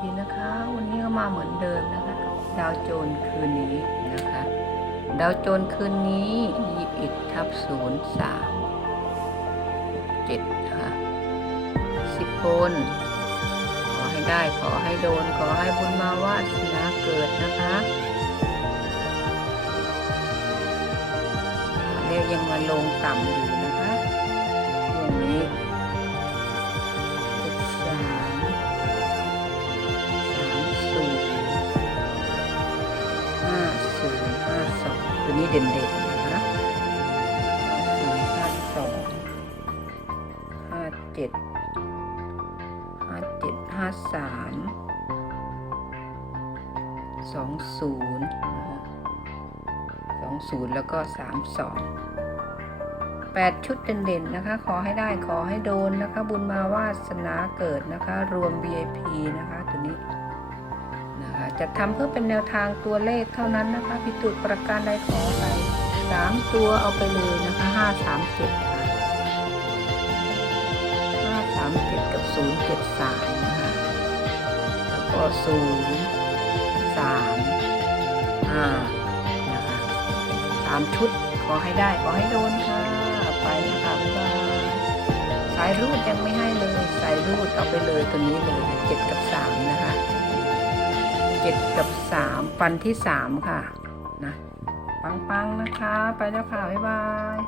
ทีนะคะ วันนี้ก็มาเหมือนเดิมนะคะ ดาวโจนคืนนี้นะคะ ดาวโจนคืนนี้21ทับ03 7นะคะสิบคนขอให้ได้ขอให้โดน ขอให้บุญมาวาสนาเกิดนะคะเรียกยังมาลงต่ำอยู่ ตัวนี้เด่นๆนะคะห้าศูนย์ห้าสองห้าเจ็ดห้าเจ็ดห้าสามสองศูนย์สองศูนย์แล้วก็สามสองแปดชุดเด่นๆนะคะ ขอให้ได้ขอให้โดนนะคะ บุญมาวาสนาเกิดนะคะ รวม VIP นะคะ ตัวนี้ จะทำเพื่อเป็นแนวทางตัวเลขเท่านั้นนะคะพิจุดประการใดขอไปสามตัวเอาไปเลยนะคะห้าสามเจ็ดค่ะห้าสามเจ็ดกับศูนย์เจ็ดสามนะคะแล้วก็ศูนย์สามห้านะคะสามชุดขอให้ได้ขอให้โดนค่ะ ไปนะคะบ๊ายบายสายรูดยังไม่ให้เลย สายรูดเอาไปเลยตัวนี้เลยเจ็ดกับ เจ็ดกับสามฟันที่สามค่ะ นะ ปัง ๆ นะคะ ไปแล้วค่ะ บ๊ายบาย